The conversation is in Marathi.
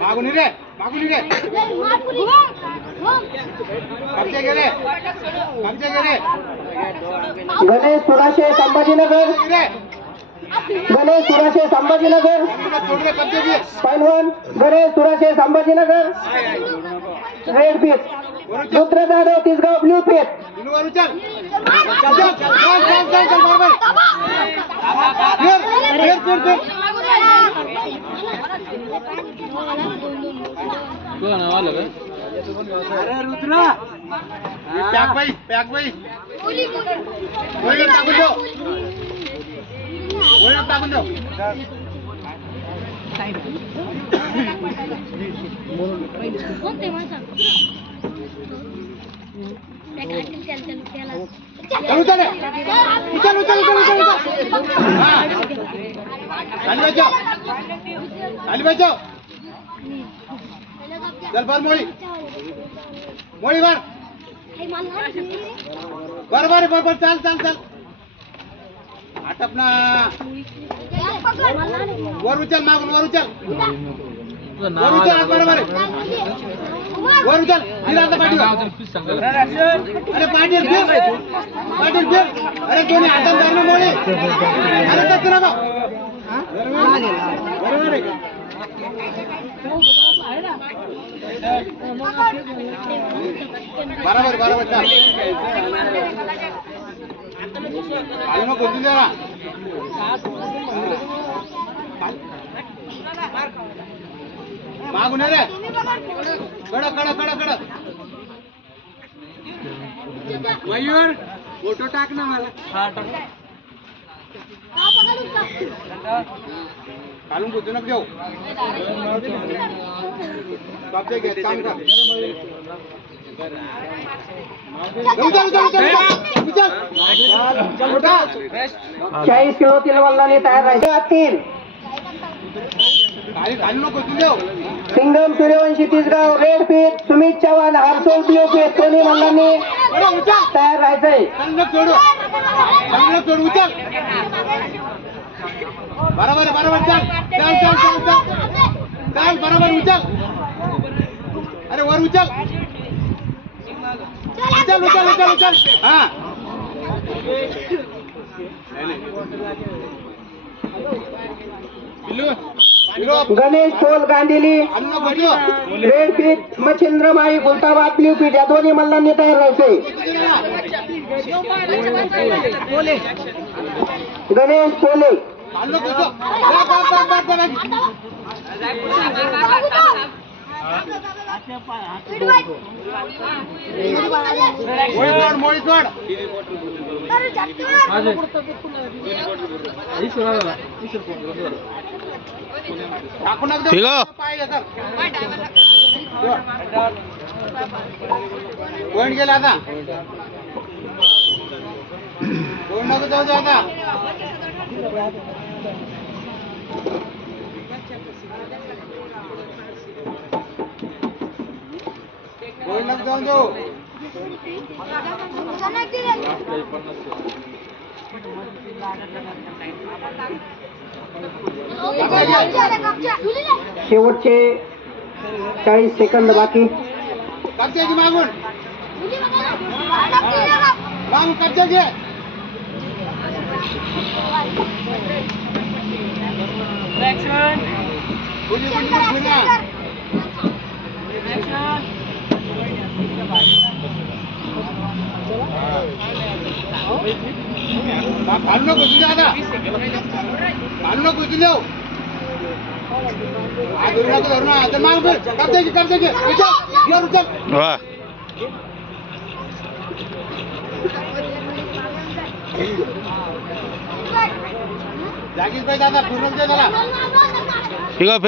मागून रे कब्जे गेले गणेश सुराशे संभाजीनगर पैलवान Ganesh Surashe Sambhajinagar red piece Rudra Jadhav Tisgaon blue piece अरे रुद्रा पॅक बाई टाकून दो चल बर मोळी बर चाल आटपना वर उचल मागून वर उचल बरोबर वर उचल पाटील अरे पाटील अरे दोन्ही हातात धरणं मोळे अरे तसं ना बरोबर आहे बरोबर चाल आलो ना कोणती जरा मागून रे कडक मयूर फोटो टाक ना मला काढून बोलतो ना घेऊ काम कर 40 किलो तिलवल्लाने तयार राहिले तीन Singam Suryavanshi Tisgaon red piece Sumit Chavan Harsul blue piece दोन्ही मल्लांनी तयार राहायचंय बरोबर चाल बरोबर उचल अरे वर उचल हा Ganesh Pol Gandheli red piece Machhindra Mai Gultabad blue piece या दोन्ही मल्लांनी तयार राहायचंय गणेश पोले पॉइंट गेला आता कोण नको जाऊ आता कोण नको जाऊन जाऊ शेवटचे 40 सेकंद बाकी कब्जाची मागून कब्जा घे भांडणं घुसून द्या आता भांडणं घुसून देऊ धरू ना आता माग कब्जा घे उचल जागीच पाहिजे दादा पूर्ण दे दादा फिगो